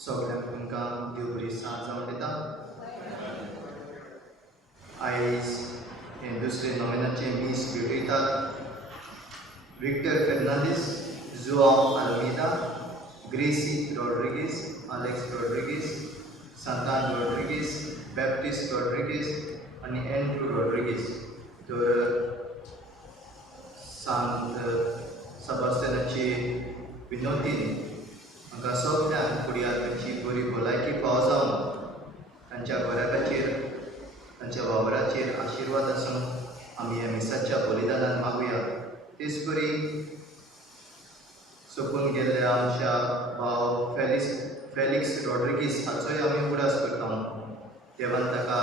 सगळ्यांक तुमकां देव बरी सांज जावं दिता. आयज हे दुसरे नोवेनाचे मीस भेटयतात. Victor Fernandes, Joao Almeida, Gracy Rodrigues, Alex Rodrigues, Santan Rodrigues, Baptist Rodrigues आनी एंड्रू रॉड्रिगीस. तर सांत सेबास्टियनाचे विनोदीन हांकां सगळ्यांक फुड्यार तांची बरी भलायकी पाव जावन तांच्या घराकाचेर तांच्या वावराचेर आशिर्वाद आसून आमी ह्या मिसाच्या बलिदानान मागुया. तेच परी सकून गेल्ल्या आमच्या भाव फेलिक्स रॉड्रिगीस हाचोय आमी उडास करता. देवान ताका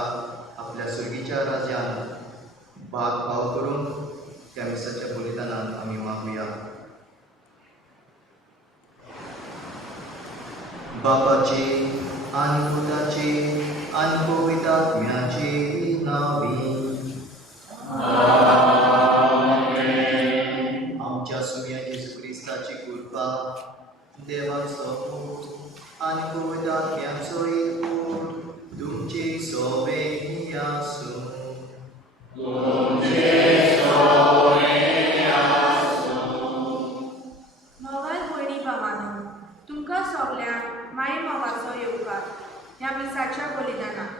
आपल्या सुर्गीच्या राज्यान भाग भाव करून त्या मिसाच्या बलिदानान आमी मागुया. बापाचे आनी पुताचे आनी पवित्र आत्म्याचे नांवी आमच्या सुम्या येशू क्रिस्ताची कृपा, देवाचो मोग आनी पवित्र आत्म्याचो एकूण तुमचे सोबे आसूं. मोगाल भयणी भावांनो, तुमकां सगल्यांक माये मोगाचो येवकार ह्या मिसाच्या बलिदानाक.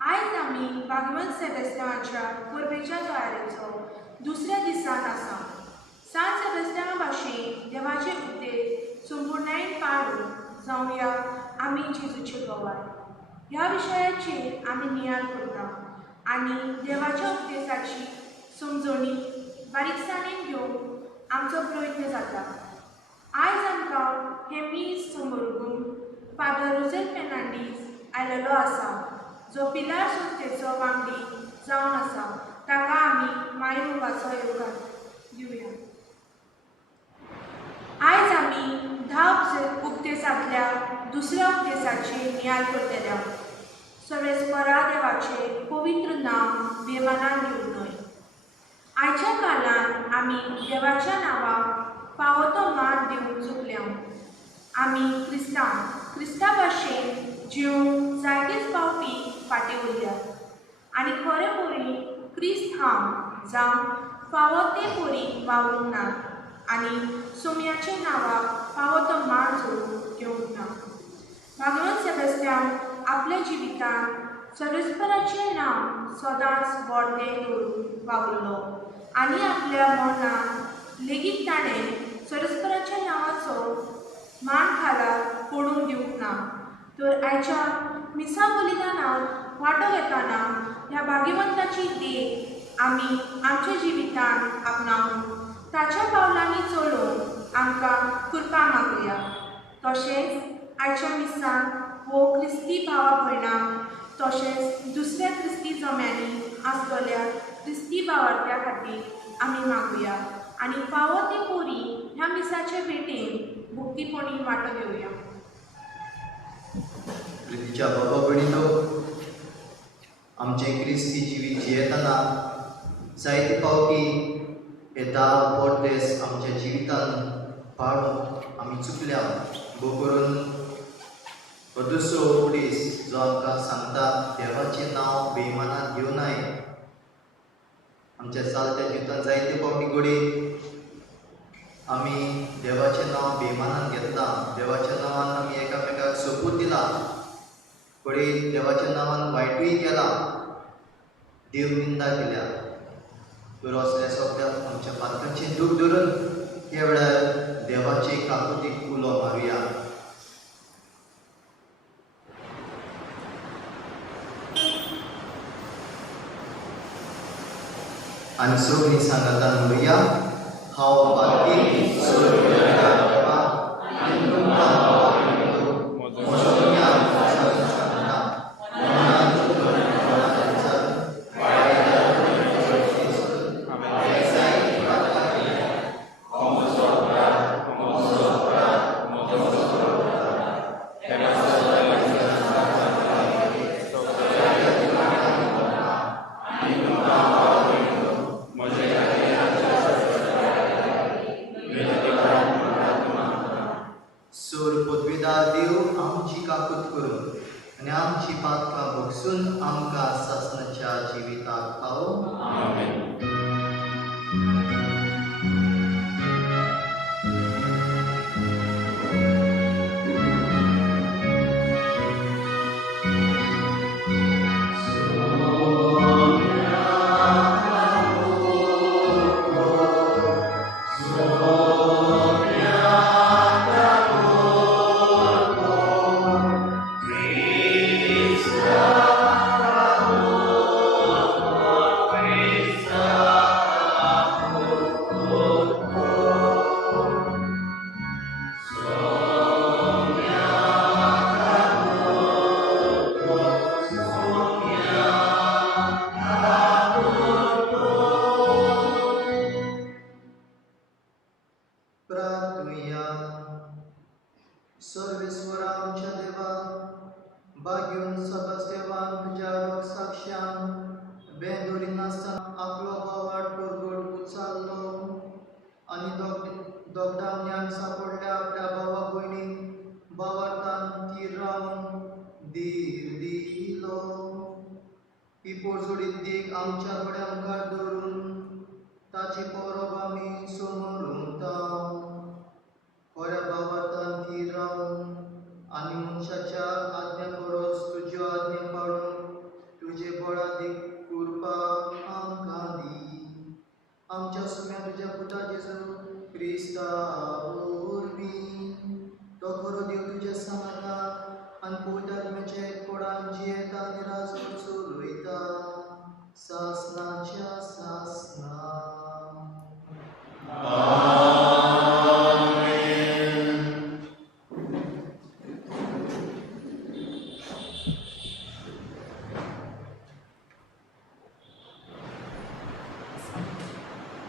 आयज आमी भागवंत सेबेस्टियानाच्या परबेच्या तयारेचो दुसऱ्या दिसान आसा. सांत सेबेस्टियाना भाशेन देवाचे उद्देश संपूर्णतायेन पाळून जावया आमी जेजूचे गोवार. ह्या विशयाचेर आमी नियाळ करता आनी देवाच्या उपदेशाची समजणी बारीकसाणेन घेवंक आमचो प्रयत्न जाता. आयज आमकां हे मीस समोरून फादर रोझेल फेर्नांडीस आयलेलो आसा, जो पिलार संस्थेचो वांगडी जावन आसा. ताका आमी माये मोगाचो येवकार दिवया. आयज आमी 10 उपदेशांतल्या दुसऱ्या उपदेशाचेर नियाळ करतल्या. सर्वेस्परा देवाचे पवित्र नांव बेमानान घेवंक न्हय. आयच्या काळान आमी देवाच्या नांवाक फावो तो मान दिवंक चुकल्या. आमी क्रिस्ता भाशेन जिवंक जायतेच पावटी फाटीं उरल्यात आनी खरे पोरी क्रिस्त हांव जावं फावो ते पोरी वावरूंक नात आनी सोम्याच्या नांवाक फावो तो मान जोडून घेवंक ना. भागवंत सेबेस्टियान आपल्या जिवितान सर्वेस्पराचें नांव सदांच व्हडलें दवरून वावुरलो आनी आपल्या मरणान लेगीत ताणें सर्वेस्पराच्या नांवाचो मान खाला पडूंक दिवंक ना. तर आयच्या मिसा बलिदानांत वांटो घेतना ह्या भाग्यवंताची देख आमी आमच्या जिवितान आपणावून ताच्या पावलांनी चलोवंक आमकां कृपा मागुया. तशेंच आयच्या मिसान हो क्रिस्ती भावा भयणांक तशेंच दुसऱ्या क्रिस्ती जम्यांनी आसतल्या क्रिस्ती भावार्थ्या खातीर आमी मागुया आनी फावो ती पोरी ह्या मिसाचे भेटेन भुक्तीपणी वांटो घेवया. प्रितीच्या बाबा भयणीनो, आमचे क्रिस्ती जिवीत जियेतना जायते फावटी हे 10 उपदेश आमच्या जिवितान पाळून आमी चुकल्या भोव करून हो दुसरो उपदेश जो आमकां सांगता देवाचें नांव बेइमानान घेवं नये. आमच्या चलत्या जिवितांत जायते फावटी घडये आमी देवाचें नांव बेइमानान घेतला. देवाच्या नांवान आमी एकामेकाक सोपूत दिला. घडये देवाच्या नांवान वायटूय केला, देव निंदा केल्या. तर असल्या सगळ्याक आमच्या पातकांचें दूख धरून ह्या वेळार देवाचे काकुतीक उलो मारुया. आनी सगळीं सांगातान म्हणुया, हांव पातकीक सोडून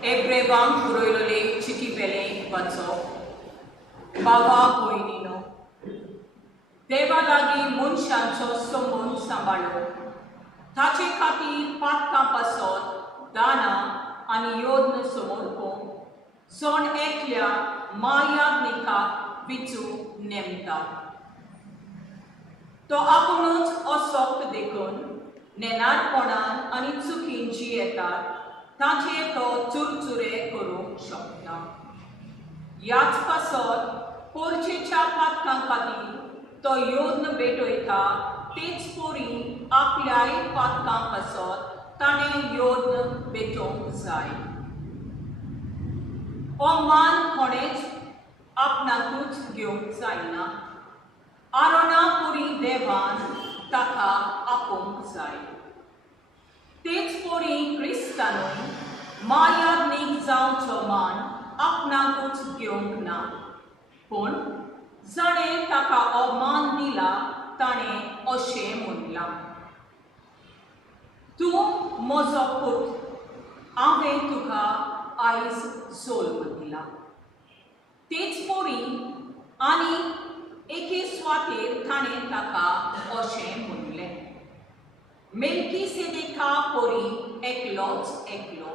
Ebrevan puroilole chitibele vazo. Baba भयणीनो, देवा लागीं मनशांचो संबंद सांबाळ्ळो. ताचे खातीर पातकां पासत दानां आनी योद्न समर्पण सण एकल्या मायाज्ञिकाक विचूंक नेमता. तो आपुणूच असोक्त देखून नेनारपणान आनी चुकीन जियेतात ताचे तो चुरचुरे करूंक शकता. ह्याच पासत पोरचेच्या पातकां खातीर तो योद्न भेटयता तेच पोरी आपल्याय पातकां पासत ताणें योद्न भेटोवंक जाय. हो मान कोणेच आपणाकूच घेवंक जायना. आरोना पोरी देवान ताका आपोवंक जाय. तेच पोरी क्रिस्तानूय मायाज्ञीक जावचो मान आपणाकूच घेवंक ना, पूण जाणें ताका हो मान दिला ताणें अशें म्हणलां, तूं म्हजो पूत, हांवें तुका आयज जल्म दिला. तेच पोरी आनी एके सुवातेर ताणें ताका अशें म्हणलें, मेल्कीसेदेका पोरी एकलोच एकलो,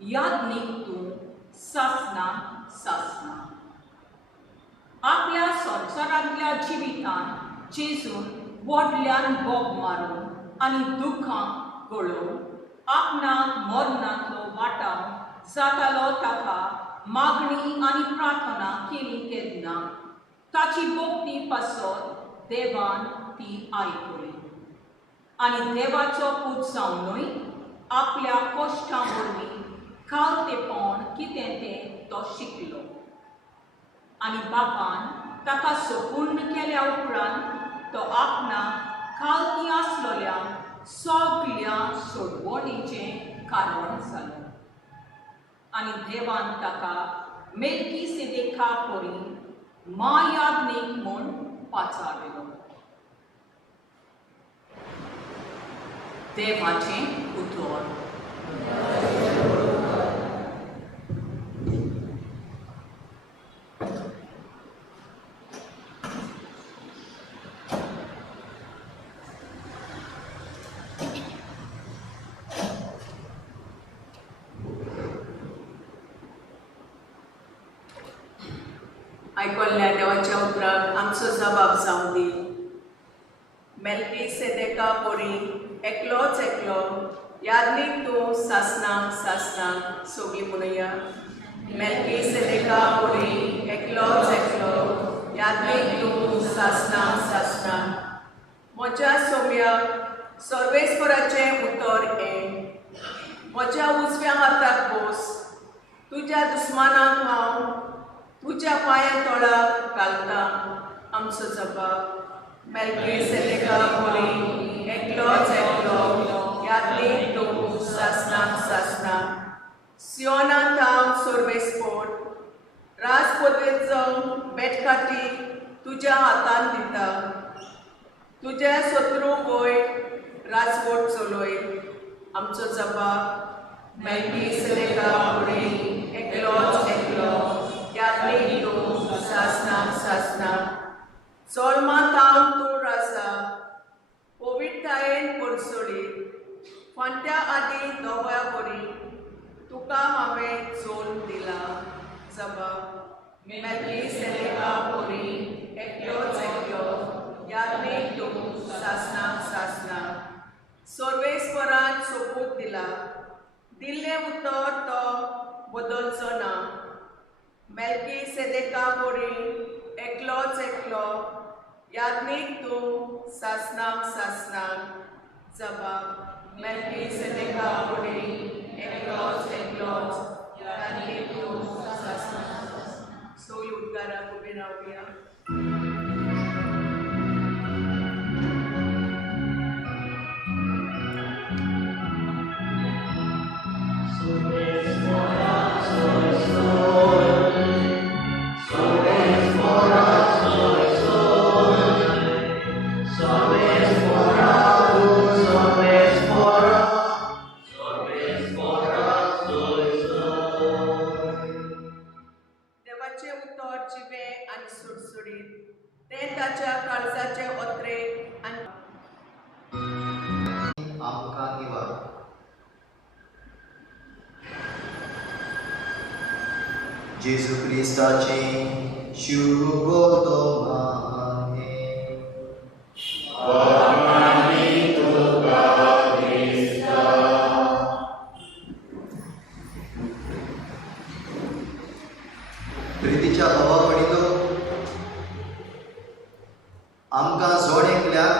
याज्ञीक तूं सासना सासना. आपल्या संवसारांतल्या जिवितांत जेजून व्हडल्यान बोग मारून आनी दुख्खांक गळोवन आपणाक मरणांतलो वाटाव जातालो ताका मागणी आनी प्रार्थना केली तेन्ना ताची बोगती पासत देवान ती आयकली आनी देवाचो पूत जावनूय आपल्या कश्टां वरवीं खावतेपण कितें तें तो शिकलो आनी बापान ताका संपूर्ण केल्या उपरांत तो आपणाक खावती आसलोल्या सगळ्या सोडवणेचें कारण जालो आनी देवान ताका मेल्कीसेदेका परी महायाज्ञीक म्हूण पाचारलो. देवाचें उतर. आयकल्ल्या देवाच्या उतराक आमचो जबाब जावं दी. मेल्कीसेदेका परी एकलोच एकलो याज्ञीक तूं सासनाक सासनाक सोगी म्हणुया. मेल्कीसेदेका परी एकलोच एकलो याज्ञीक तूं सासनाक सासनाक. म्हज्या सोम्याक सर्वेस्पराचें उतर हें. म्हज्या उजव्या हाताक बस. तुज्या दुस्मानाक हांव तुज्या पांया तळाक घालता. आमचो जबाब. मेल्कीसेदेका परी एकलोच एकलो याज्ञीक तूं सासनाक सासनाक. सियोनांत हांव सर्वेस्पर राजपदवेचो बेटकाठी तुज्या हातान दिता. तुज्या शत्रू वयर राजवट चलय. आमचो जबाब. मेल्कीसेदेका परी एकलोच एकलो याज्ञीक तूं सासनाक सासनाक. जोल्मांत हांव तूं राजा पवित्रतायेन परसळीत. फांत्या आदी दोगां बरी तुका हांवें जोल दिला. जबाब. मेल्कीसेदेका परी एकलोच एकलो याज्ञीक तूं सासनाक सासनाक. सर्वेस्परान सोपूत दिला. दिल्लें उतर तो बदलचो ना. मेल्कीसेदेका परी एकलोच एकलो याज्ञीक तूं सासनाक सासनाक. जबाब. मेल्कीसेदेका परी एकलोच एकलो याज्ञीक तूं सासनाक सासनाक. सोय उद्गाराक उबी रावया. देवाचें उतर जिवें आनी सुटसुटीत. तें ताच्या काळजाचे ओत्रे आनी आमकां दिवा. जेजू क्रिस्ताचें शुभ तोमाने प्रितीच्या भावा पडितो आमकां जोड एकल्याक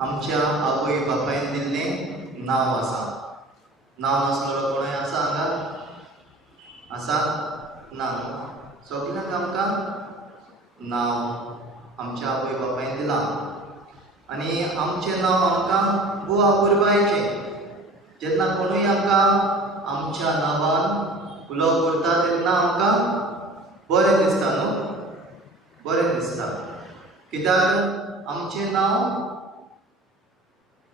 आमच्या आवय बापायन दिल्लें नांव आसा. नांव नासलेलो कोणूय आसा हांगा? आसा ना. सगळ्यांक आमकां नांव आमच्या आवय बापायन दिलां आनी आमचें नांव आमकां बुवा पुरबायचें. जेन्ना कोणूय आमकां आमच्या नांवान उलोव करता तेन्ना आमकां बरें दिसता न्हू. बरें दिसता कित्याक आमचें नांव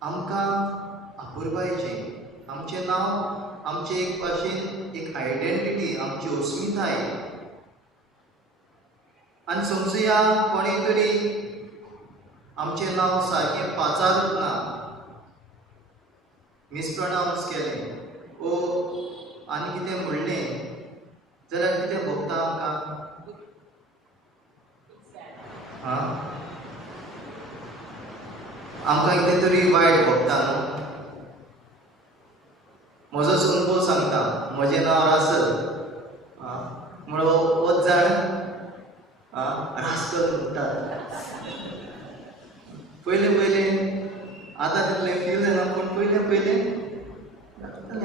आमकां आपुरबायचें. आमचें नांव आमचे एक भाशेन एक आयडेंटिटी, आमची अस्मिताय. आनी समजुया कोणें तरी आमचें नांव सारकें पाचारूच ना, मिसप्रनावंस केलें ओ आनी कितें म्हणलें जाल्यार कितें भोगता आमकां? तरी वायट भोगता न्हू. म्हजोच अनुभव सांगता. म्हजें नांव रासल म्हणून होच जाण रास्कल म्हणटात. पयलें आतां तितलें फील जायना पूण पयलें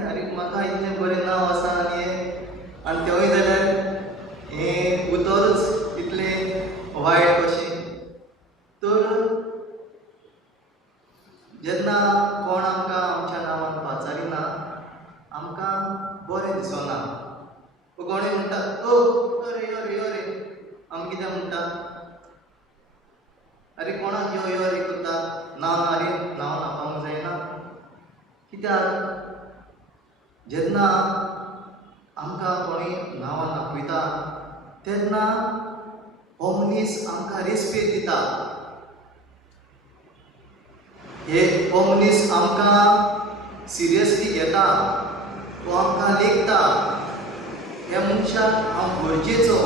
अरे म्हाका इतलें बरें नांव आसा आनी आनी तेवूय जाल्यार हें उतोरूच इतलें वायट कशें. तर जेन्ना कोण आमकां आमच्या नांवान पाचारिना आमकां बरें दिसना. कोणूय म्हणटा ओ रे यो रे यो रे. आमी कितें म्हणटा अरे कोणाक यो यो रे करता. नांव ना रे नांव नापावंक जायना. कित्याक जेन्ना आमकां कोणूय नांवान आपयता तेन्ना हो मनीस आमकां रेस्पेद दिता. हो मनीस आमकां सिरियसली घेता. तो आमकां लेखता. ह्या मनशाक हांव गरजेचो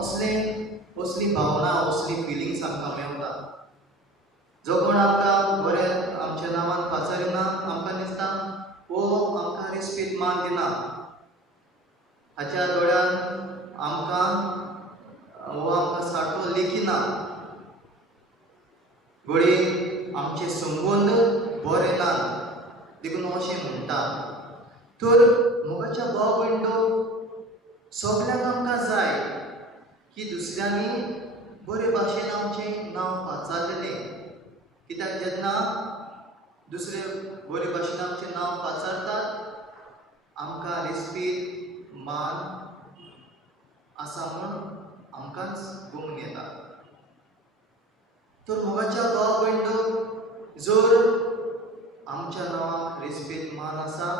असली भावना असली फिलिंग्स आमकां मेवता. जो कोण आमकां बरें आमच्या नांवान पाचारिना आमकां दिसता हो आमकां रेस्पेद मान दिना. हाच्या दोळ्यान हो आमकां सारको लेखिना. घडये आमचे संबंद बरे नात देखून अशें म्हणटा. तर मोगाच्या भाव भयणो सगल्यांक आमकां जाय की दुसऱ्यांनी बरे भाशेन आमचें नांव पाचारलेलें. कित्याक जेन्ना दुसरे बरे भाशेन आमचें नांव पाचारतात आमकां रेस्पेद मान आसा म्हूण आमकांच गमून येता. तर मोगाच्या भाव भयणो जर आमच्या नांवाक रेस्पेद मान आसा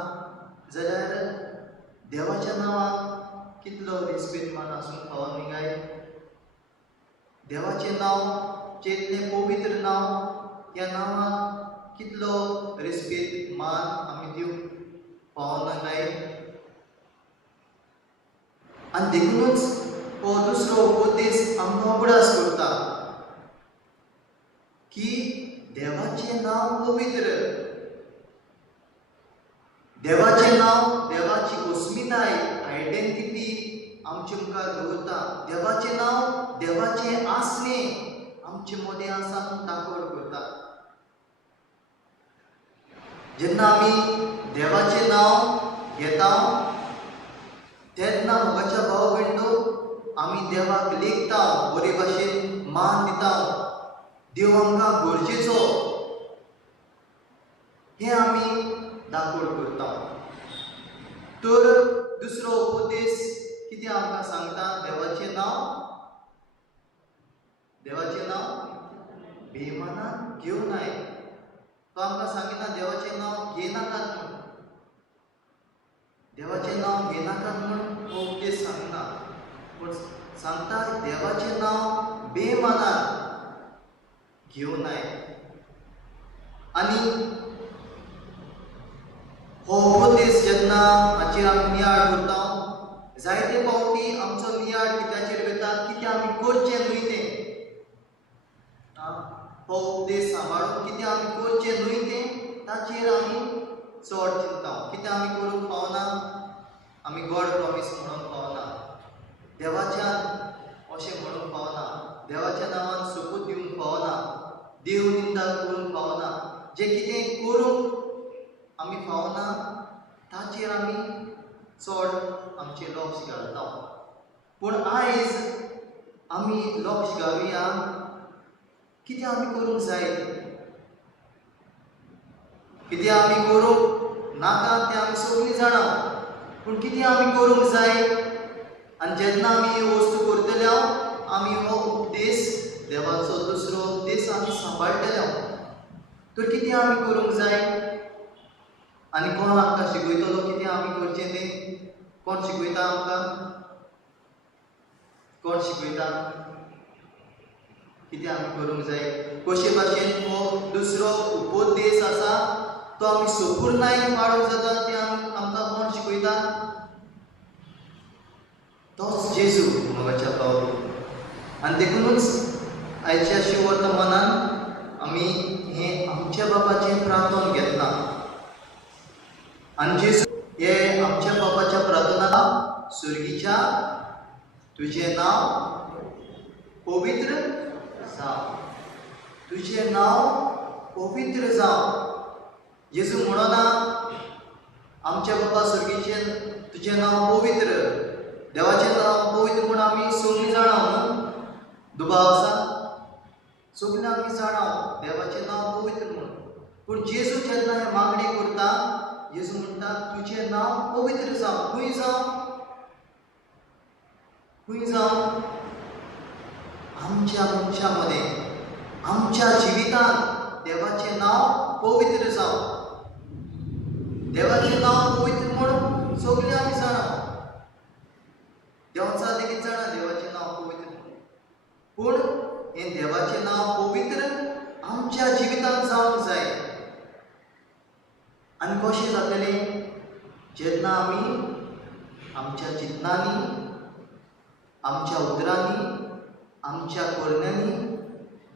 जाल्यार देवाच्या नांवाक कितलो रेस्पेद मान आसूंक फावो न्ही काय. देवाचें नांव जें इतलें पवित्र नांव ह्या नांवाक कितलो रेस्पेद मान आमी दिवंक फावो ना काय. आनी देखूनच हो दुसरो उपदेश आमकां उगडास करता की देवाचें नांव पवित्र. देवाचें नांव देवाची अस्मिताय आयडेंटिटी आमचे मुखार दवरता. देवाचें नांव देवाचें आसणें आमचे मदें आसा म्हूण दाखोवड करता. जेन्ना आमी देवाचें नांव घेता तेन्ना मोगाच्या भाव भयणो आमी देवाक लेखता. बरे भाशेन मान दिता. देव आमकां गरजेचो हें आमी दाखोवड करता. तर दुसरो उपदेश कितें आमकां सांगता. देवाचें नांव बेमानान घेवं नाय. तो आमकां सांगिना देवाचें नांव घेनाकात म्हूण. देवाचें नांव घेनाकात म्हूण हो उपदेश सांगना. पूण सांगता देवाचें नांव बेमानान घेवं नाय. आनी हो उपदेश जेन्ना हाचेर आमी नियाळ करता जायते फावटी आमचो नियाळ कित्याचेर वता कितें आमी करचें न्हय तें. हो उपदेश सांबाळून कितें आमी करचें न्हय तें ताचेर आमी चड चिंता. कितें आमी करूंक पावना. आमी गॉड प्रॉमीस म्हणूंक पावना. देवाच्यान अशें म्हणूंक पावना. देवाच्या नांवान सोपूत दिवंक पावना. देव निंदा करूंक पावना. जें कितें करूंक आमी पावना ताचेर आमी चड आमचें लक्ष घालता. पूण आयज आमी लक्ष घालुया कितें आमी करूंक जाय. कितें आमी करूंक नाका तें आमी सगळीं जाणा. पूण कितें आमी करूंक जाय आनी जेन्ना आमी ही वस्तू करतले आमी हो उपदेश देवाचो दुसरो उपदेश आमी सांबाळटले. तर कितें आमी करूंक जाय आनी कोण आमकां शिकयतलो कितें आमी करचें तें. कोण शिकयता आमकां. कोण शिकयता कितें आमी करूंक जाय. कशे भाशेन हो दुसरो उपदेश आसा तो आमी संपूर्णायेन पाळूंक जाता तें आमकां कोण शिकयता. तोच जेजू मोगाच्या भाव. आनी देखूनच आयच्या वर्तमानान आमी हे आमच्या बापाचे प्रार्थना घेतना आणि जेजू हे आमच्या बापाच्या प्रार्थना सुर्गीच्या तुझे नाव पवित्र जाव, तुझे नाव पवित्र जाव. जेजू म्हणना आमच्या बाबा सुर्गीचे तुझे नाव पवित्र, देवाचे नाव पवित्र म्हणून आम्ही सगळीं जाणाव दुबाव आसा, सगळीं आमी जाणाव देवाचें नाव पवित्र म्हणून. पूण जेजू जेन्ना हे मागणी करता, जेजू म्हणटा तुझें नाव पवित्र जावं. खंय जावं? खंय जावं? आमच्या मनशा मध्ये, आमच्या जिवितांत देवाचें नाव पवित्र जावं. देवाचें नाव पवित्र म्हणून सगळीं आमी जाणाव, देवाचा लेगीत जाणा देवाचें नाव पवित्र म्हणून. पूण हे देवाचें नाव पवित्र आमच्या जिवितांत जावंक जाय. आनी कशें जातलें? जेन्ना आमी आमच्या चिंतनांनी, आमच्या उतरांनी, आमच्या करण्यांनी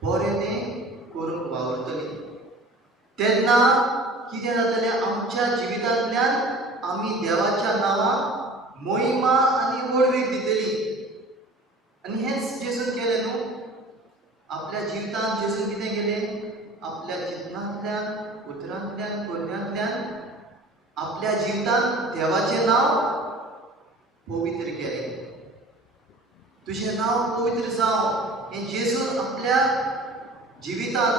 बरें तें करूंक वावरतलीं. तेन्ना कितें जातलें? आमच्या जिवितांतल्यान आमी देवाच्या नांवाक महिमा आनी वडवीक दितलीं. आनी हेंच जेजून केलें न्हू. आपल्या जिवितांत जेजून कितें केलें? आपल्या चिंतनांतल्यान, उतरांतल्यान, करण्यांतल्यान आपल्या जिवितांत देवाचें नाव पवित्र केलें. तुझें नाव पवित्र जावं हें जेजून आपल्या जिवितांत,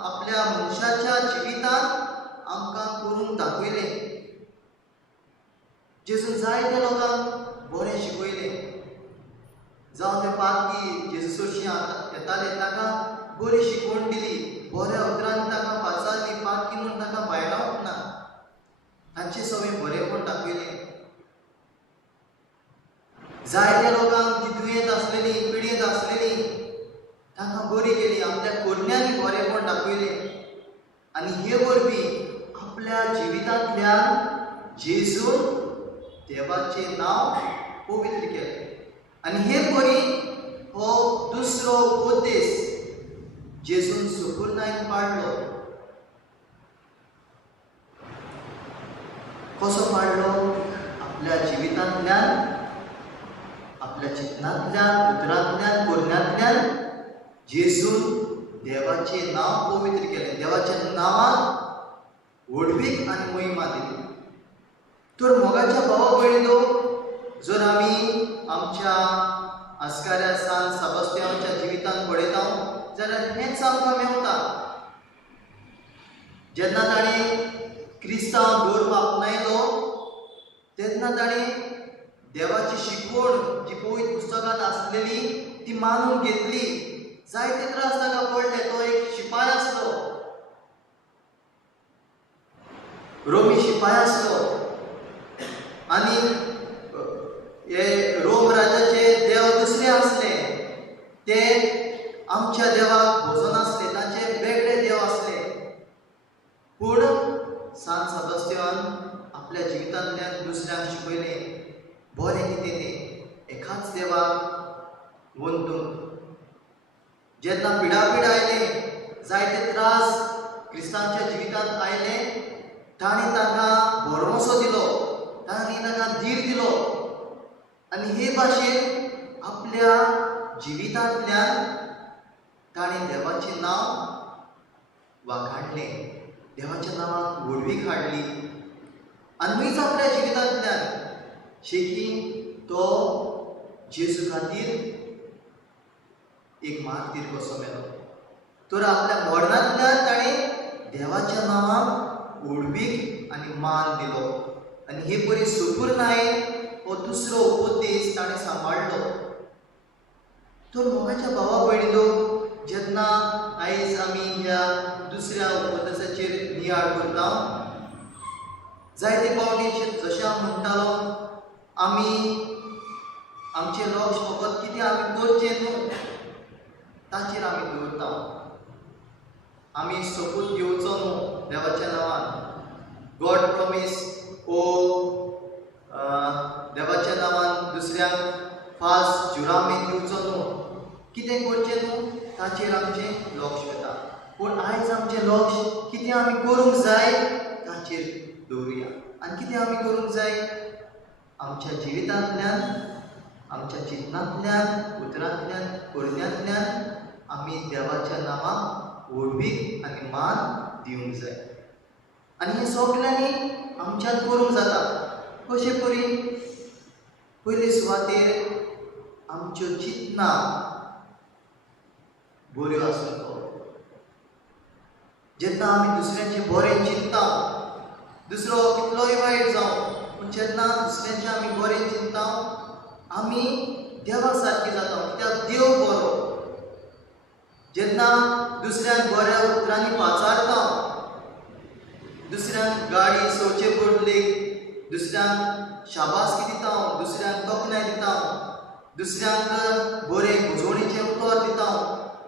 आपल्या मनशाच्या जिवितांत आमकां करून दाखयलें. जेजून जायत्या लोकांक बरें शिकयलें. जावं ते पाद्री जेजू चडशीं येताले ताका बरी शिकवण दिली, बऱ्या उतरांनी ताका पाचारली, पाद्री म्हूण ताका भायलावंक ना, तांचे सगळें बरेंपण दाखयलें. जायत्या लोकांक ती दुयेंत आसलेली, पिडयेंत आसलेली तांकां बरी केली, आपल्या करण्यांनी बरेंपण दाखयलें. आनी हे वरवीं आपल्या जिवितांतल्यान जेजून देवाचें नाव पवित्र केलें. आनी हे बरी हो दुसरो उपदेश जेजून संपूर्णायेन पाडलो. कसो पाडलो? आपल्या जिवितांतल्यान, आपल्या चिंतनांतल्यान, उतरांतल्यान, करण्यांतल्यान जेजून देवाचें नाव पवित्र केलें, देवाच्या नांवाक व्हडवीक आनी महिमा दिली. तर मोगाच्या भावा भयणीनो, जर आमी आमच्या आस्काऱ्या सान सेबास्टियानाच्या जिवितांत पळयता जाल्यार हेंच आमकां मेवता. जेन्ना ताणें क्रिस्तांव धर्म आपणायलो तेन्ना ताणें देवाची शिकवण जी पवित्र पुस्तकांत आसलेली ती मानून घेतली. जायते त्रास ताका पडले. तो एक शिपाय आसलो, रोमी शिपाय आसलो. आनी हे रोम राज्याचे देव दुसरे आसले, ते आमच्या देवाक भोजन आसले, तांचे वेगळे देव आसले. पूण सान सेबास्टियान आपल्या जिवितांतल्यान दुसऱ्यांक शिकयलें बरें कितें तें एकाच देवाक वंतून. जेन्ना पिडापीड आयले, जायते त्रास क्रिस्तांच्या जिवितांत आयले, ताणें तांकां भरवंसो दिलो, ताणें तांकां धीर दिलो. आनी हे भाशेन आपल्या जिवितांतल्यान ताणें देवाचें नांव वाखाणलें, देवाच्या नांवाक व्हडवीक हाडली. आनी मीच आपल्या जिवितांतल्यान शेकी तो जेजू खातीर एक मार्तीर कसो मेलो. तर आपल्या मरणांतल्यान ताणें देवाच्या नांवाक व्हडवीक आनी मान दिलो. आनी हे बरी संपूर्णायेन हो दुसरो उपदेश ताणें सांबाळलो. तर मोगाच्या भावा भयणीनो, जेन्ना आयज आमी ह्या दुसऱ्या उपदेशाचेर नियाळ करता, जायते फावटी जशें हांव म्हणटालो, आमी आमचें लक्ष फकत कितें आमी करचें न्हू ताचेर आमी दवरता. आमी सपूत घेवचो न्हू देवाच्या नांवान. गॉड प्रॉमीस देवाच्या नांवान दुसऱ्यांक फास्ट जुरामेन दिवचो न्हू, कितें करचें न्हू ताचेर आमचें लक्ष वता. पूण आयज आमचें लक्ष कितें आमी करूंक जाय ताचेर दवरुया. आनी कितें आमी करूंक जाय? आमच्या जिवितांतल्यान, आमच्या चिंतनांतल्यान, उतरांतल्यान, करण्यांतल्यान आमी देवाच्या नांवाक व्हडवीक आनी मान दिवंक जाय. आनी हें सगल्यांनी आमच्यान करूंक जाता. कशें करी? पयले सुवातेर आमच्यो चिंतना बऱ्यो आसूंक जाय. जेन्ना आमी दुसऱ्यांचें बरें चिंतता, दुसरो कितलोय वायट जावं, पूण जेन्ना दुसऱ्यांचें आमी बरें चिंतता, आमी देवा सारकीं जाता. कित्याक देव बरो. जेन्ना दुसऱ्यांक बऱ्या उतरांनी पाचारता, दुसऱ्यांक गाडी सोडचे बदलेक दुसऱ्यांक शाबासकी दिता, दुसऱ्यांक तोखणाय दिता, दुसऱ्यांक बरें बुजवणीचें उतर दिता,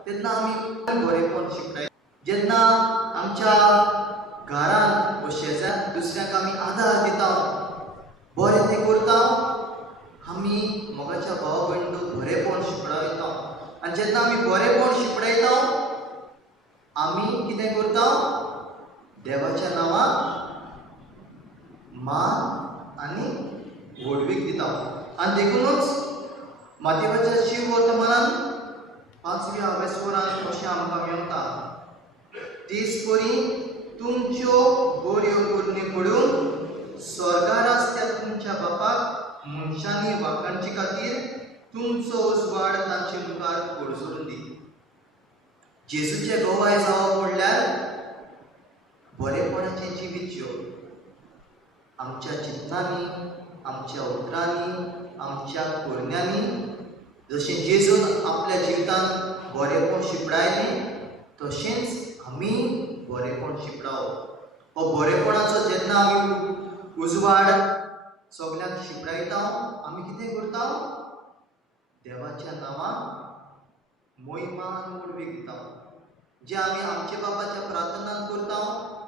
तेन्ना आमी बरेंपण शिकताय. जेन्ना आमच्या घरांत वा शेजाऱ्याक दुसऱ्यांक आमी आदार दिता, बरें तें करता, आमी मोगाच्या भाव भयणीक बरेंपण शिकडायता. आनी जेन्ना आमी बरेंपण शिकडायता, आमी कितें करता? देवाच्या नांवाक मान आनी व्हडवीक दिता. आनी देखूनच माथेवाच्या शिव वर्तमानान 5व्या वेस्परान अशें आमकां मेळटा, तेच परी तुमच्यो बऱ्यो करणी पडून स्वर्गार आसत्या तुमच्या बापाक मनशांनी वाखाणचे खातीर तुमचो उजवाड तांचे मुखार पडसरून दी. जेजूचे गोवाय जावप म्हणल्यार बरेपणाचें जिवीत जियोप. आमच्या चिंतनांनी, आमच्या उतरांनी, आमच्या करण्यांनी जशें जेजून आपल्या जिवितांत बरेपण शिपडायलें, तशेंच आमी बरेपण शिपडावप. हो बरेपणाचो जेन्ना आमी उजवाड सगल्यांक शिपडायता, आमी कितें करता? देवाच्या नांवान मोहिमा आनी व्हडवीक दिता. जे आमी आमच्या बापाच्या प्रार्थनांत करता,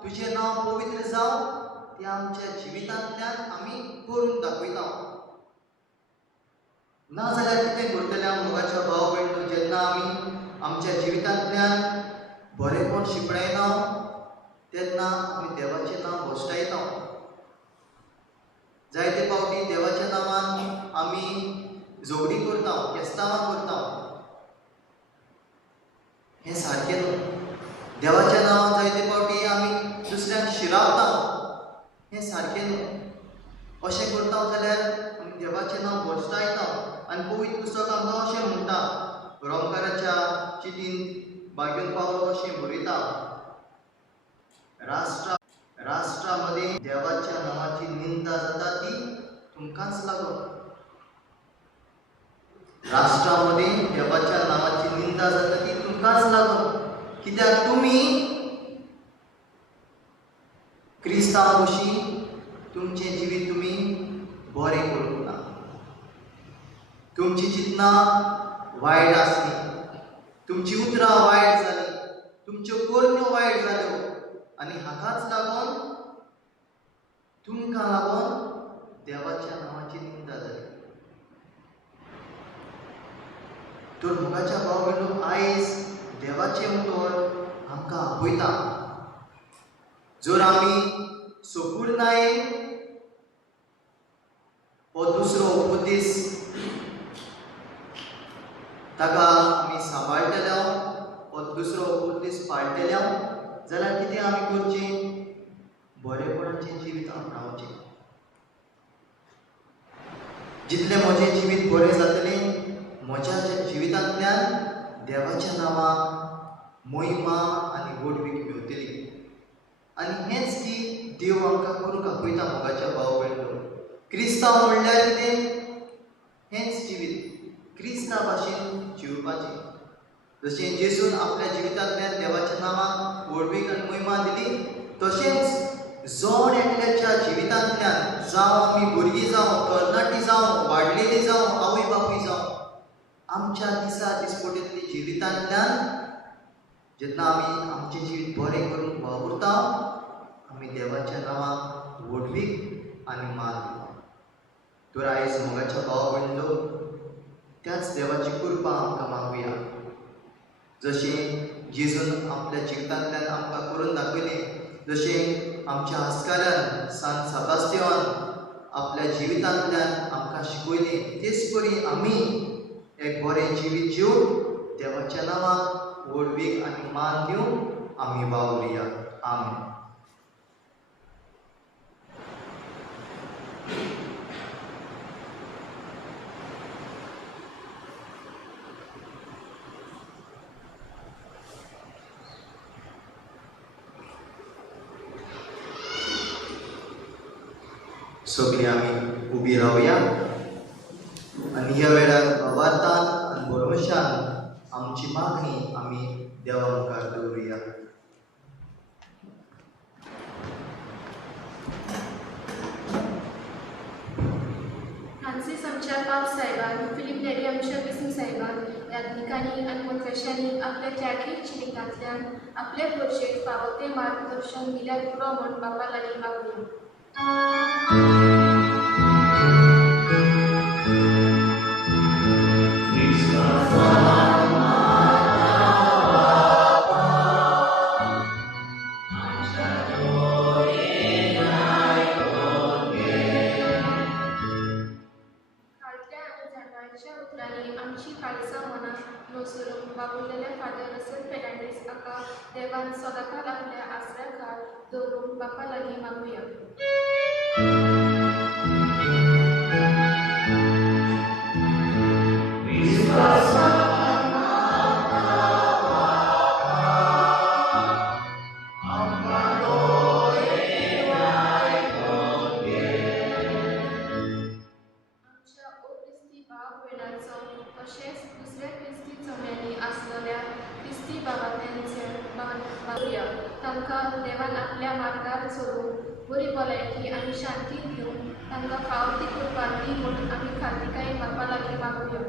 तुजें नांव पवित्र जावं, तें आमच्या जिवितांतल्यान आमी करून दाखयता. नाजाल्यार कितें करतले मोगाच्या भाव भयणींनो? जेन्ना आमी आमच्या जिवितांतल्यान बरेपण शिपडायना, तेन्ना आमी देवाचें नांव भोश्टायता. जायते फावटी देवाच्या नांवान आमी झगडी करता, केस्तांवां करता. हें सारकें न्हू. देवाच्या नांवान जायते फावटी आमी दुसऱ्यांक शिरावता. हें सारकें न्हू. अशें करता जाल्यार आमी देवाचें नांव भोश्टायता. आनी पवित्र पुस्तक आमकां अशें म्हणटा, रोमकाराच्या चिठीन बागेवन पावलो अशें बरयता, राष्ट्रामध्ये देवाच्या नांवाची निंदा जाता ती तुमकांच लागून. राष्ट्रामध्ये देवाच्या नांवाची निंदा जाता ती तुमकांच लागून. कित्याक तुमी क्रिस्तांव कशी तुमचें जिवीत तुमी बरें करूंक ना. तुमची चिंतनां वायट आसली, तुमची उतरां वायट जाली, तुमच्यो करण्यो वायट जाल्यो, आनी हाकाच लागून तुमकां लागून देवाच्या नांवाची निंदा जाली. तर मोगाच्या भाव भयणींनो, आयज देवाचें उतर आमकां आपयता. जर आमी सोपूरनाये हो दुसरो उपदेश ताका आमी सांबाळटले, हो दुसरो उपदेश पाळटले, जाल्यार कितें आमी करचें? बरेपणाचें जिवीत आपणावचें. जितलें म्हजें जिवीत बरें जातलें, म्हज्या जिवितांतल्यान देवाच्या नांवाक महिमा आनी व्हडवीक मेळटली. आनी हेंच की देव आमकां करूंक आपयता मोगाच्या भाव भयणींनो. क्रिस्तांव म्हणल्यार कितें? हेंच जिवीत क्रिस्तांव भाशेन जिवपाचें. जशें जेजून आपल्या जिवितांतल्यान देवाच्या नांवाक व्हडवीक आनी महिमा दिली, तशेंच जण एकल्याच्या जिवितांतल्यान, जावं आमी भुरगीं जावं, तरणाटी जावं, वाडलेलीं जावं, आवय बापूय जावं, आमच्या दिसा दिसपट्यांतली जिवितांतल्यान जेन्ना आमी आमचें जिवीत बरें करून वावुरता, आमी देवाच्या नांवाक व्हडवीक आनी मान दिता. तर आयज मोगाच्या भाव भयणींनो, त्याच देवाची कृपा आमकां मागुया. जशें जेजून आपल्या जिवितांतल्यान आमकां करून दाखयलें, जशें आमच्या आस्कारान सान सेबास्टियान आपल्या जिवितांतल्यान आमकां शिकयलें, तेच परी आमी एक बरें जिवीत जिवन देवाच्या नांवाक व्हडवीक आनी मान दिवन आमी वावुरया. आमेन. सगळीं आमी उबी रावया आनी ह्या वेळार भावार्थान आनी भरवशान आमची मागणी आमी देवा मुखार दवरुया. फ्रांसीस आमच्या पाव साहेबान, फिलीप नेरी आमच्या विष्णू साहेबान, याज्ञिकांनी आनी मोखेशांनी आपल्या त्यागीर जिवितांतल्यान आपले पोरचेक फावो तें मार्गदर्शन दिल्यार पुरो म्हूण बापा लागीं मागुया. खालत्या आनी जाणवाच्या उतरांनी आमची काळजां मनात नुसरून वावुरलेल्या फादर रसल फेर्नांडीस हाका देवान सदांकाळ आपल्या आसऱ्या खाल दवरून बापा लागीं मागुया. आमच्या ओ क्रिस्ती भाव भयणांचो तशेंच दुसऱ्या क्रिस्ती चोम्यांनी आसलेल्या क्रिस्ती भावांतल्यांचे मागुया. तांकां देवान आपल्या मार्गार चलून बरी भलायकी आनी शांती दिवन तांकां फावो ती कृपा दी म्हूण आमी खातीकायेन बापा लागीं मागुया.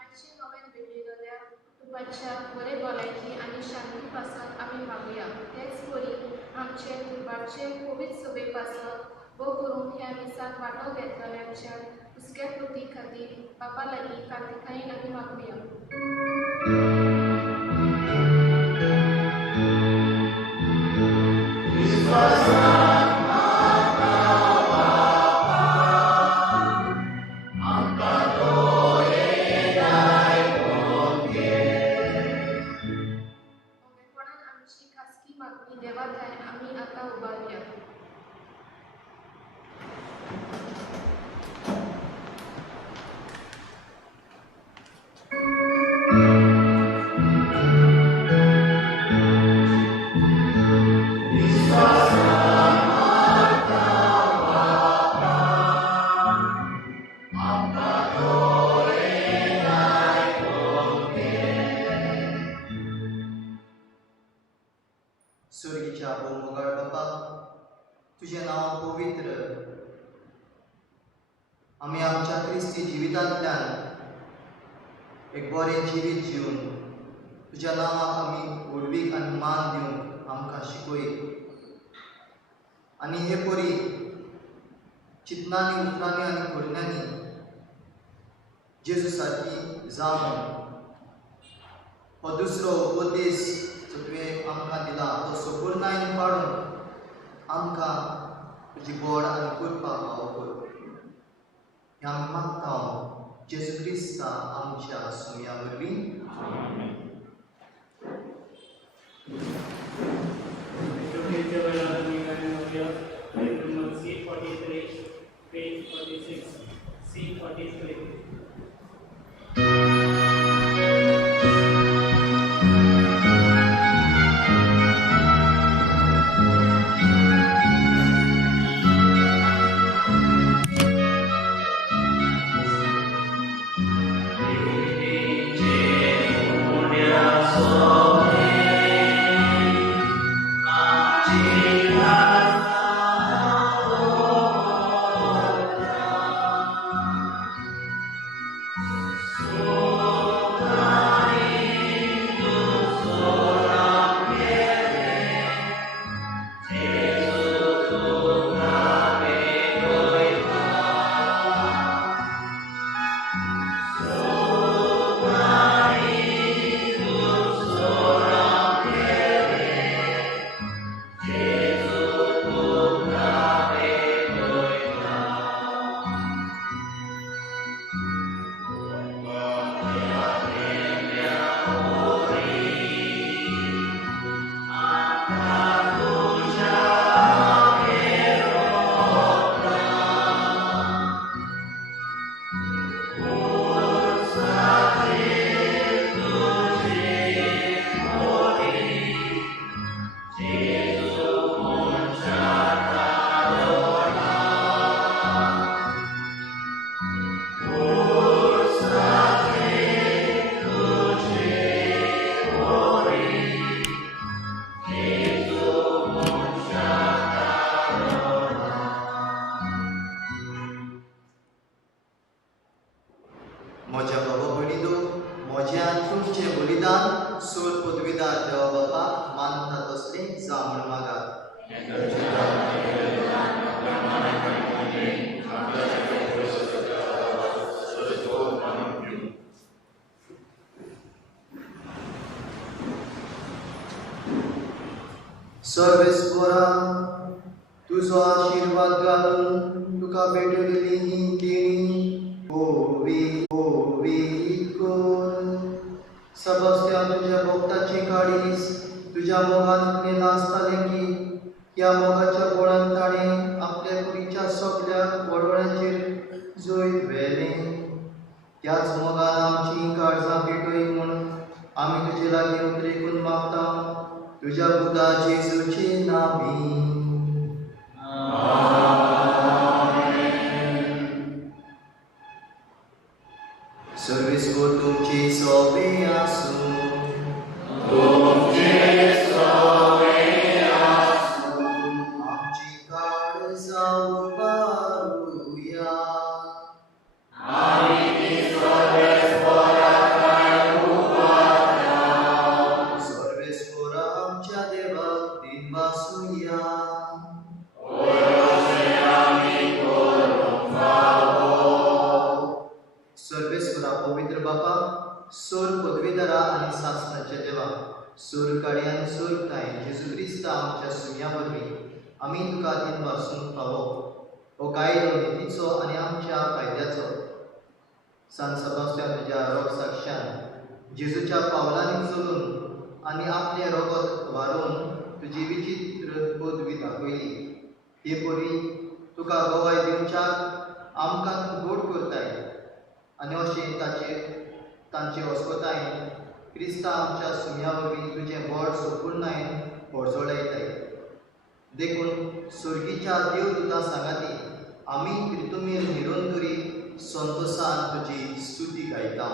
आजचे नव्यान भेटिल्ल्या कुटुंबाच्या बरे भलायकी आनी शांती पासत आमी मागुया. तेच परी आमचे कुटुंबाचे कोवीड सभे पासत भोव करून ह्या मिसाक वांटो घेतलेल्यांच्या हुस्क्या कृती खातीर बापा लागीं कार्तिकायेन आमी मागुया. ओमेपणान आमची खासगी मागणी देवाताय आमी आतां उबारया. स्वर्गीच्या भोवमोगाळ बापा, तुझें नांव पवित्र. आमी आमच्या क्रिस्ती जिवितांतल्यान एक बरें जिवीत जिवन तुज्या नांवाक आमी व्हडवीक आनी मान दिवंक आमकां शिकय. आनी हे परी चिंतनांनी उतरांनी आनी घडण्यांनी जेजू सारकी जावन हो दुसरो उपदेश जो तुवें आमकां दिला तो संपूर्णायेन पाडून आमकां तुजी गोड आनी कृपा फावो कर. हें आमी मागता हांव जेजू क्रिस्ता आमच्या सुमया वरवीं. C43, page 46, C43. म्हज्या बाबा भयणीनो, म्हजें आनी तुमचें बलिदान सोर पदवीदार देवा बापाक मानता तसलें जावं म्हूण मागात. सर्वेस्परा तुजो आशीर्वाद घालून तुका भेटलेली ही केणी ओवी कोर. सबस्त्या तुझ्या भक्ताची काळीस तुझ्या मोगान नेला आसतालें की ह्या मोगाच्या बोळान ताणें आपल्या कुडीच्या सगळ्या वडवळ्यांचेर जोईत व्हेलें. त्याच मोगान आमची काळजां पेटय म्हूण आमी तुजे लागीं उतरेकून मागता तुझ्या पुता जेजूचे नांवी. सर्वेस्वर तुमचे सवे आसूं. आमची काळजां उबारुया. सर्वेस्वर आमच्या देवाक दिनवासुया. सर्वेस्वरा पवित्र बापा, सोर पदवीधरा आनी सासणाच्या देवा, सोर काळी आनी सोर काय जेजू क्रिस्त आमच्या सुम्या वरवीं आमी तुका दिनवासून फावो. हो कायदो नितीचो आनी आमच्या फायद्याचो. सांत सेबास्त्यान तुज्या रोग साक्षान जेजूच्या पावलांनी चलून आनी आपलें रोगत वारून तुजी विचित्र पदवी दाखयली. हे परी तुका गोवाय दिवच्याक आमकां तूं गोड करताय आनी अशें तांचे वस्पतायेन क्रिस्ता आमच्या सुम्या वरवीं तुजें व्हड संपूर्णायेन परजोळयताय. देखून सुर्गीच्या देवदूतां सांगाती आमी क्रितुमेर निरंतरी संतोशान तुजी स्तुती गायता.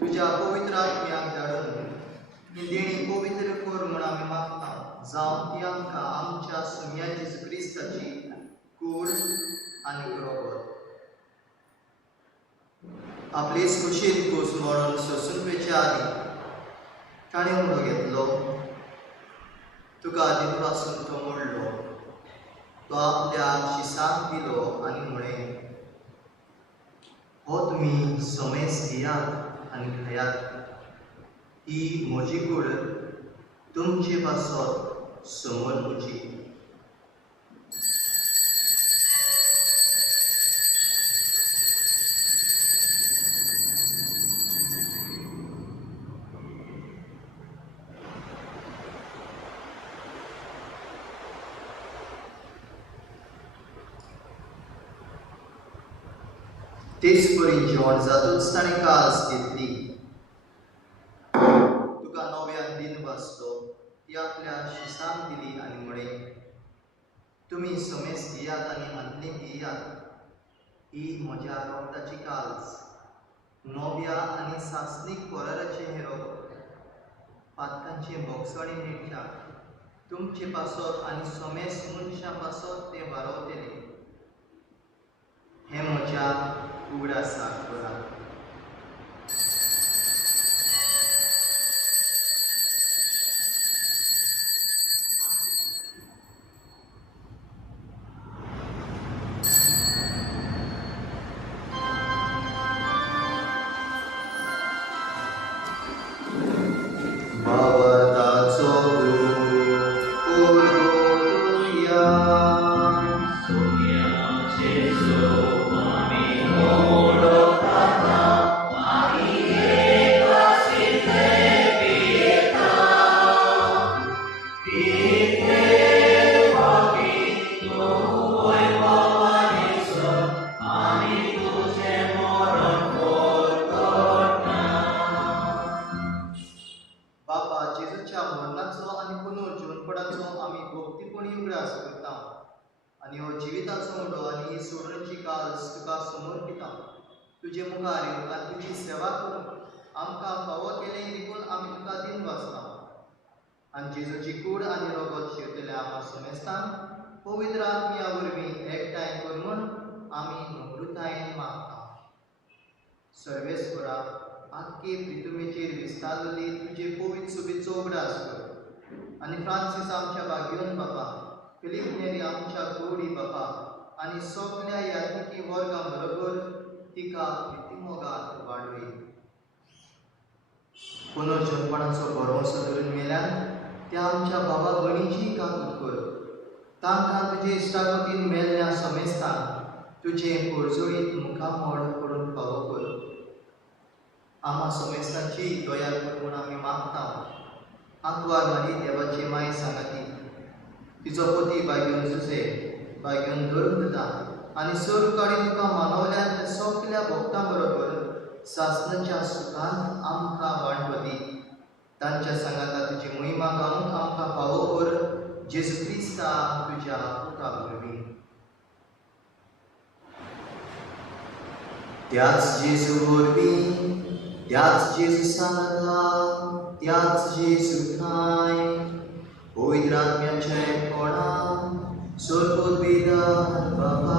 तुझ्या पवित्र आत्म्याक धाडून ही देणी पवित्र कर म्हूण आमी मागता. जावं ती आमकां आमच्या सुम्या जेजू क्रिस्ताची कूड आनी बरोबर. आपली सुशील कूस मोडून सोसून पेच्या आदी ताणें उडो घेतलो. तुका आदीन पासून तो मोडलो. तो आपल्या शिसाक दिलो आनी म्हळें, हो तुमी समेस घेयात आनी खायात. ही म्हजी कूड तुमचे पासत समोर उची. तेच परी जेवण जातूच ताणें कास घेतली. तुका नव्यान दिन वाचलो ती आपल्या शिसांक दिली आनी म्हळें, तुमी समेस घेयात आनी आदले पियात. ही म्हज्या रगताची काल्स, नव्या आनी सासणीक कोराराचें हें रगत. पातकांचे भोगसणे मेळच्याक तुमचे पासत आनी समेस मनशां पासत तें वारवतलें. हें म्हज्या उगडासाक बरा. सोबिताचो मुडो आनी ही सोडणीची काल्स तुका समर्पिता. तुजे मुखार येवन आनी तुजी सेवा करून आमकां फावो केलें देखून आमी तुका दिन वाचता. आनी जेजूची कूड आनी रोगोत शिरतल्या आमकां समेस्तान पवित्र आत्म्या वरवीं एकठांय कर म्हूण आमी नम्रतायेन मागता. सर्वेस्वरा आख्खे पृथ्वीचेर विस्तारलेली तुजे पवित्र सुबेचो उगडास कर आनी फ्रांसीस आमच्या भाग्योन बापा, फिलीप नेरी आमच्या गोडी बापा आनी सगळ्या यात्रिकी वर्गां बरोबर तिका प्रितीमोगात वाडय. पुनर्जन्मपणाचो भरवंसो धरून मेल्यान त्या आमच्या बाबा गणीची काकूट कर. तांकां तुजे इश्टागतीन मेल्ल्या समेस्तान तुजे परजोळीत मुखामोड पडून फावो कर. आम्हा समेस्तांची दया कर म्हूण आमी मागता. आंतवार मारी देवाची माय सांगाती, तिचो पती बागेवन जुजे बागेवन धरून दिता आनी सर काडी तुका मानवल्या त्या सगळ्या भक्तां बरोबर सासणाच्या सुखांत आमकां वांटो दी. तांच्या सांगाता तुजी महिमा गावूंक आमकां फावो कर. जेजू क्रिस्ता तुज्या पुता वरवीं. त्याच जेजू वरवीं, त्याच जेजू सांगाता, त्याच जेजू ठाय पवित्र आत्म्याचे कोणाक सर्वोद्विदान बाबा,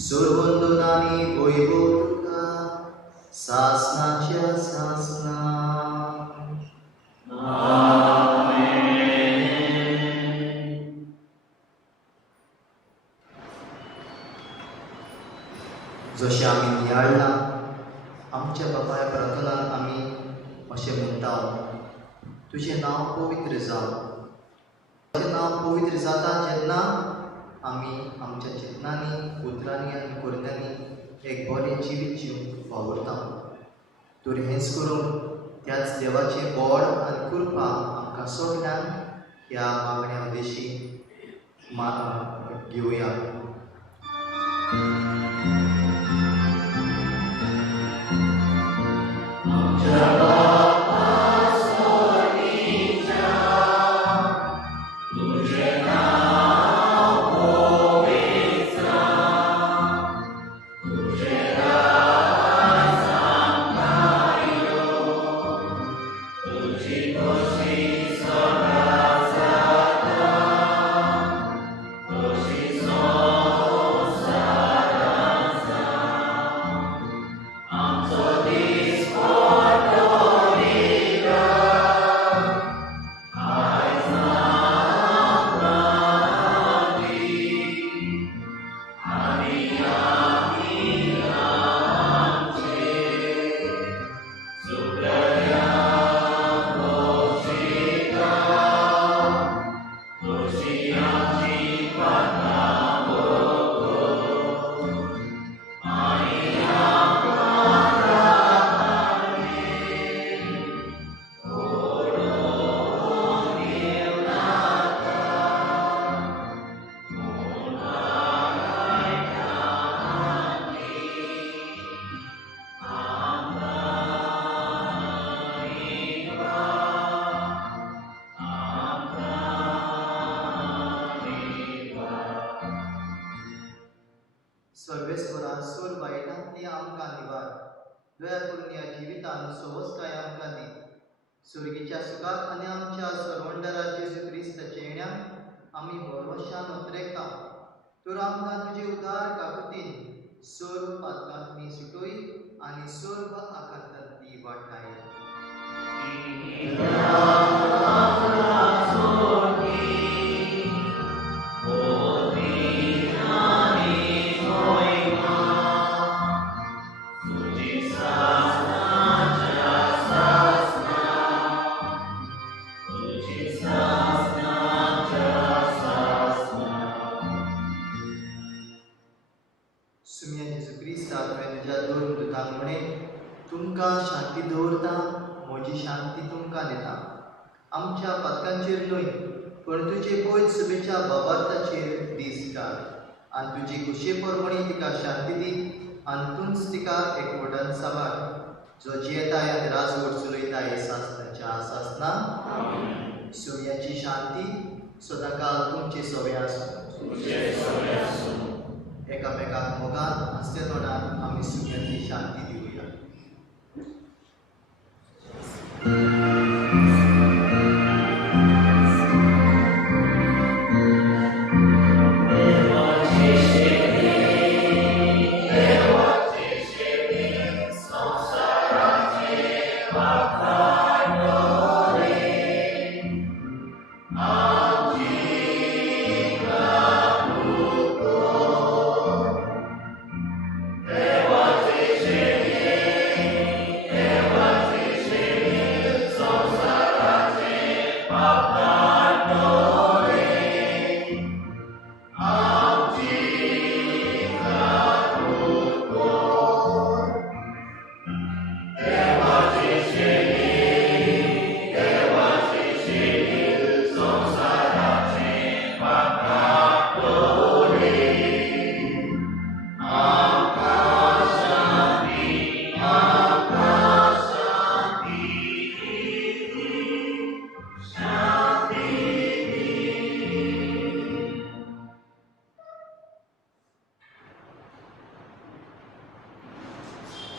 सर्वंदनांनी वैभव तुका सासणाच्या सासणा. जशें आमी नियाळ्ळा आमच्या बापाय प्रार्थनान आमी अशें म्हणटा, तुजें नांव पवित्र जावं. तुजें नांव पवित्र जाता जेन्ना आमी आमच्या चिंतनांनी, उतरांनी आनी कुरत्यांनी एक बरें जिवीत जिवंक वावरता. तर हेंच करून त्याच देवाचें बोड आनी कृपा आमकां सगळ्यांक ह्या मागण्या उद्देशी घेवया. सर्वेस्वरा सोर वायटांतली आमकां निवार. दया करून ह्या जिवितान सवस्ताय आमकां दी. सुर्गीच्या सुखाक आनी आमच्या सरवंडरा जेजू क्रिस्ताच्या येण्याक आमी भरवशान उतरेकता. तर आमकां तुजे उदार काकुतीन सर्व पातकांतली सुटोय आनी सर्व आकांतांतली वाटाय. सुम्या जेजू क्रिस्ता तुवें तुज्या दोन दुतांक म्हणें, तुमकां शांती दवरता, म्हजी शांती तुमकां दिता. आमच्या पातकांचेर न्हय पण तुजे पयत सुबेच्या बाबार्थाचेर दीस घाल आनी तुजी खुशी परमणी तिका शांती दी आनी तूंच तिका एकवटान सांबाळ. जो जियेताय आनी राजवट चलयताय सासणाच्या सासना. सुम्याची शांती सदांकाळ तुमचे सवे आसूं. एकामेकाक मोगान हसते तोंडान आमी सुख्याची शांती दिवया.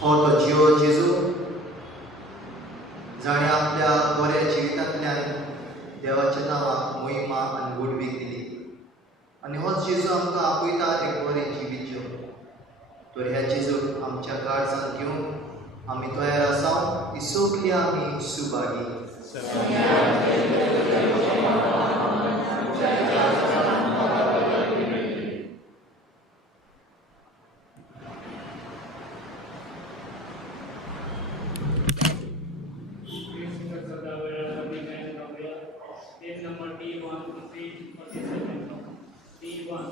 हो तो जिओ जेजू जाणे आपल्या बऱ्या जिवितांतल्यान देवाच्या नांवाक मोहिमा आनी उडवीक दिली आनी होच जेजू आमकां आपयता एक बरें जिवीत जिवंक. तर ह्या जेजूक आमच्या काळजांत घेवन आमी तयार आसा ही सगळीं आमी Subhagi. Page number D1 on page 47. D1.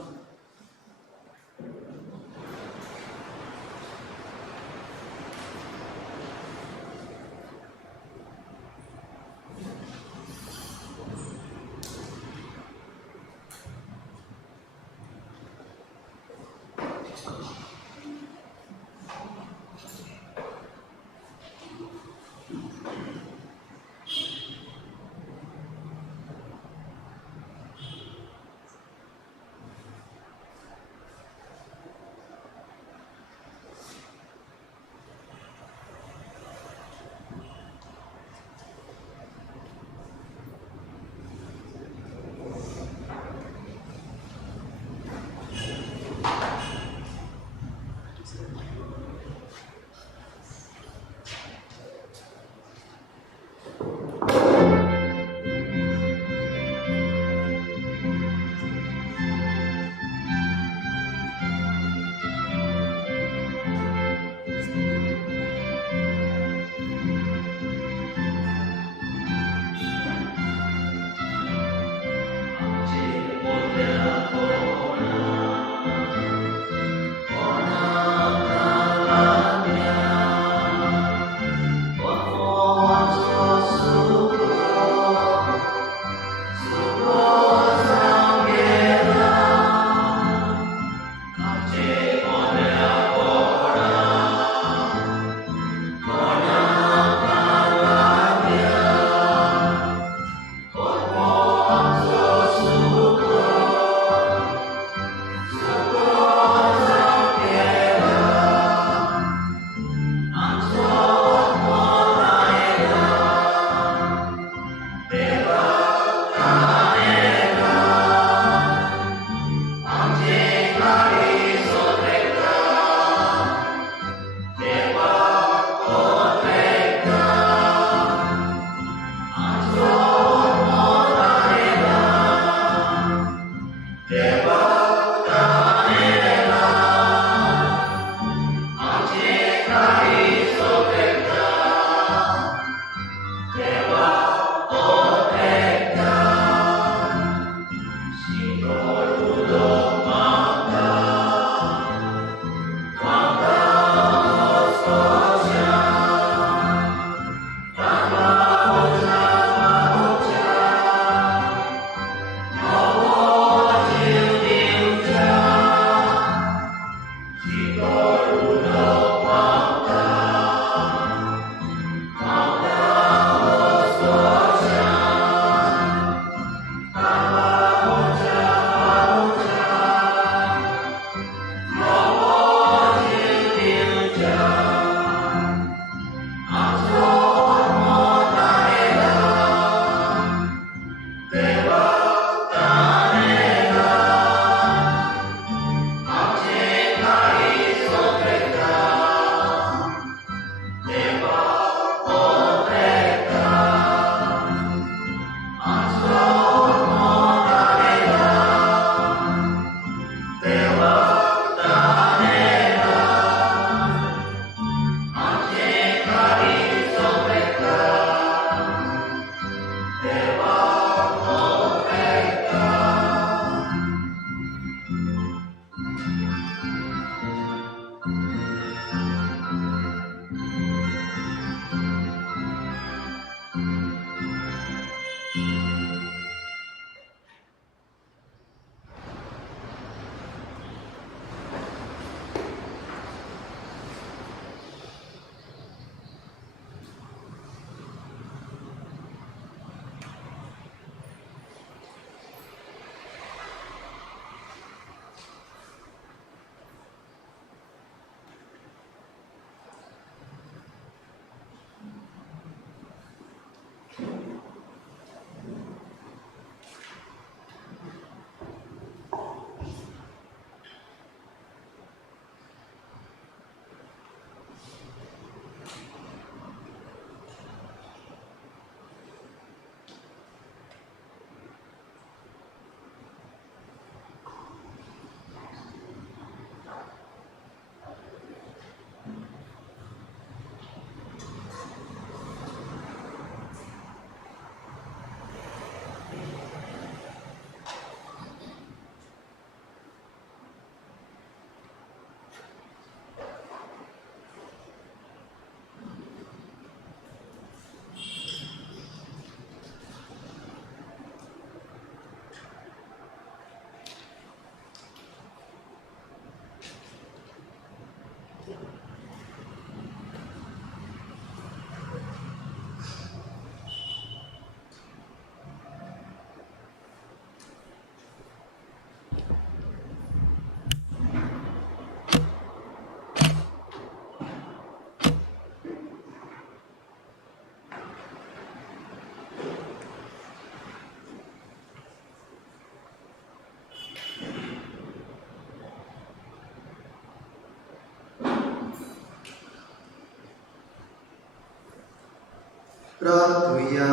प्रार्थुया.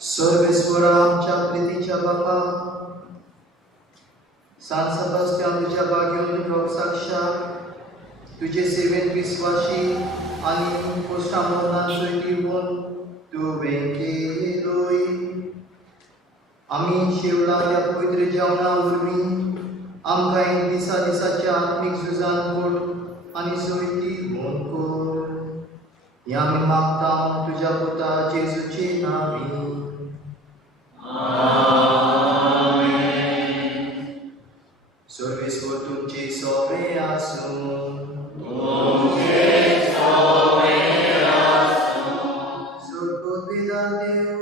सर्वेश्वरा आमच्या प्रितीच्या बापा, सांत सेबास्त्यान तुझ्या बागेवरून लोक साक्षात तुझे सेवेत विश्वासी आणि पोस्टामोर्नान सोयटी होऊन तुवें केलोय. आमी शेवलाल्या पवित्र जेवणा वरवीं आमकां दिसा दिसाच्या आत्मीक झुजान कोण आनी सोयती होऊन कोण. हें आमी मागता तुज्या पुता जेजूचे नांवी. सर्वेश्वर तुमचे सोबे आसूं. स्वर्गोद्भिदा देव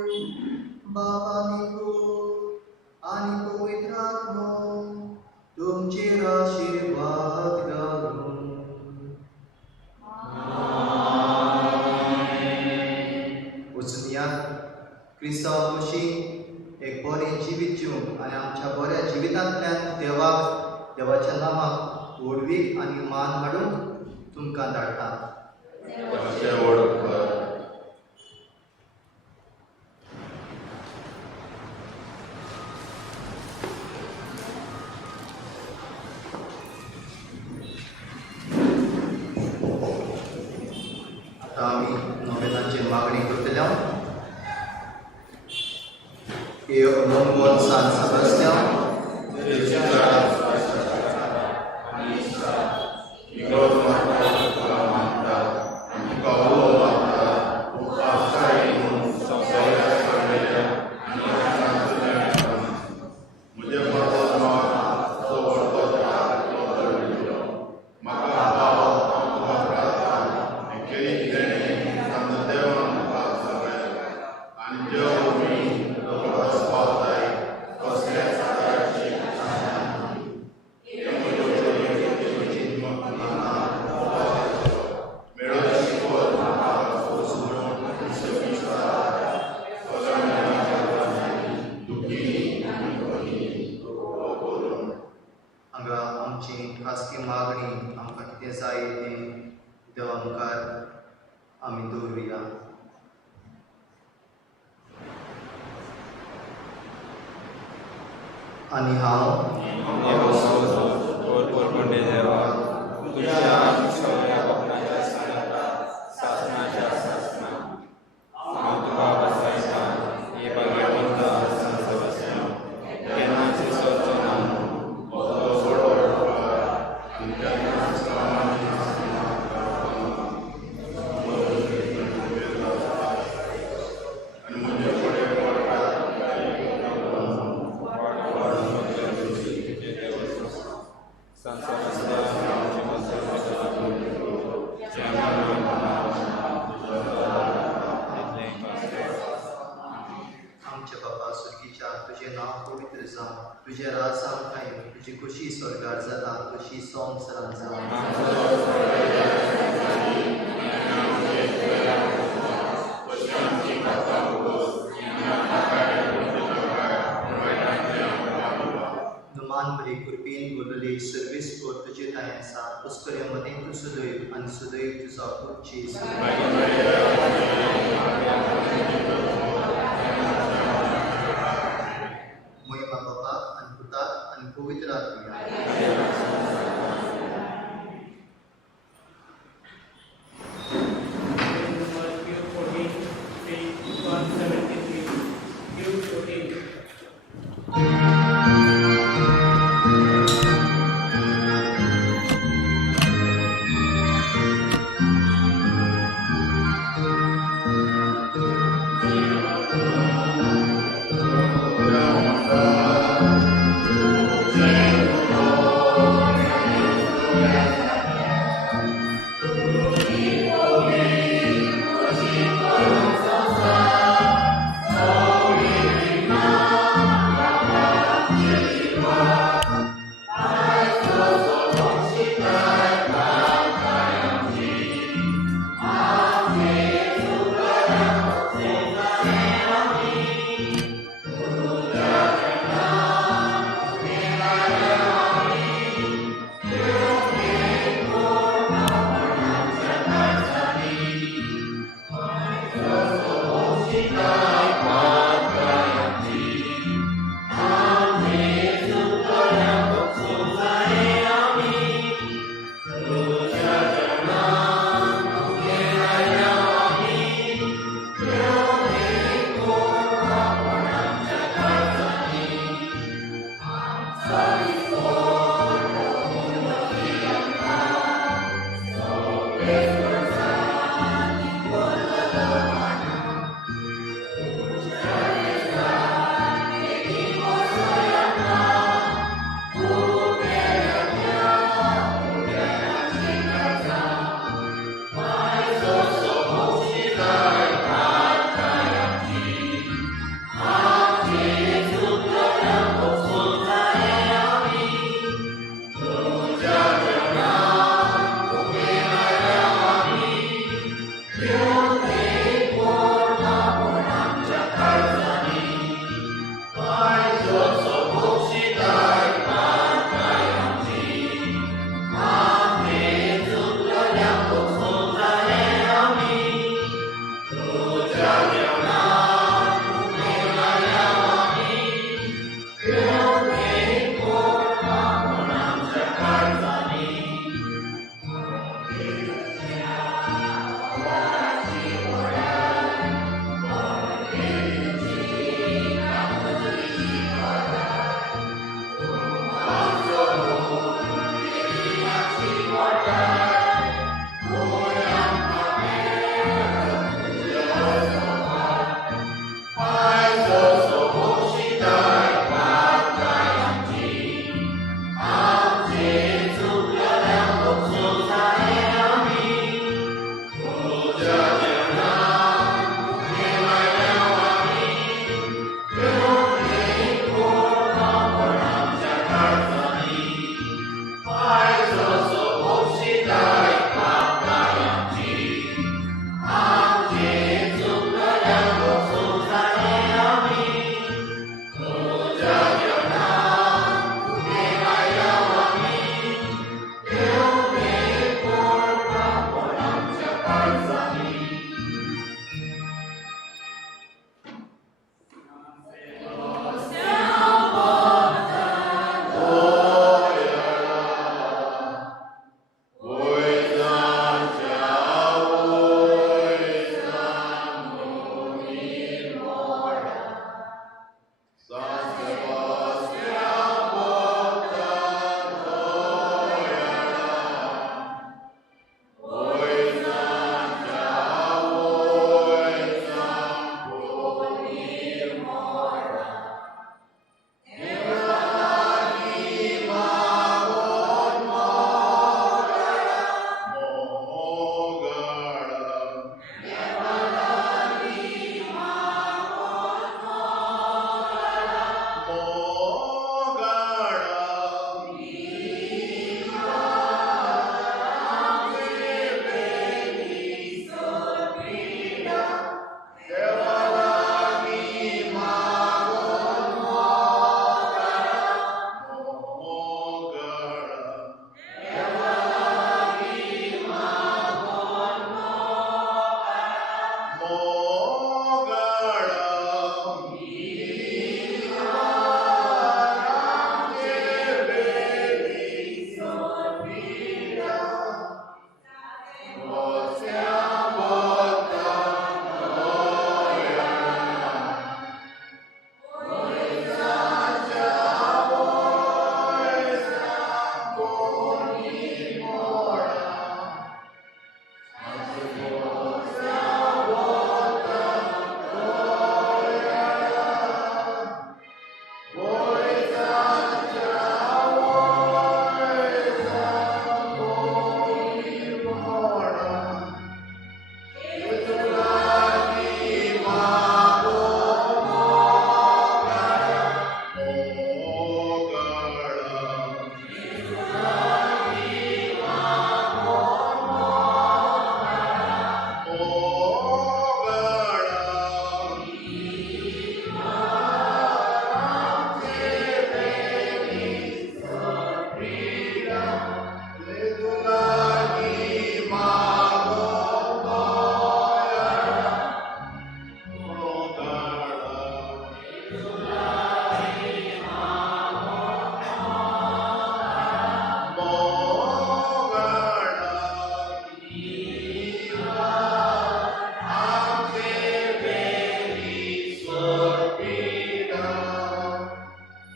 बाबा आनी पूत आनी पवित्र आत्मो तुमचेर आशीर्वाद घालूं. वचून या क्रिस्तांव मसीह एक बरें जिवीत जिवंक आनी आमच्या बऱ्या जिवितांतल्यान देवाच्या नांवाक व्हडवीक आनी मान हाडूंक तुमकां धाडटा. आतां आमी नोवेनाची मागणी करतल्या. हे अनमोल सांत सेबास्त्यान आमची खासगी मागणी आमकां कितें जाय तें देवा मुखार आमी दवरुया. आनी हांव तुझे नाव पवित्र जावं, तुझे राज जावं येवं, तुझी खुशी स्वर्गार जाता तशी संवसारांत जावं. नुमान बरी कुर्बीन बोलली सर्वीस कोर तुझे ताय आसा पुष्कऱ्या मदें तूं सुदैव आनी सुदैव तुजो पुरची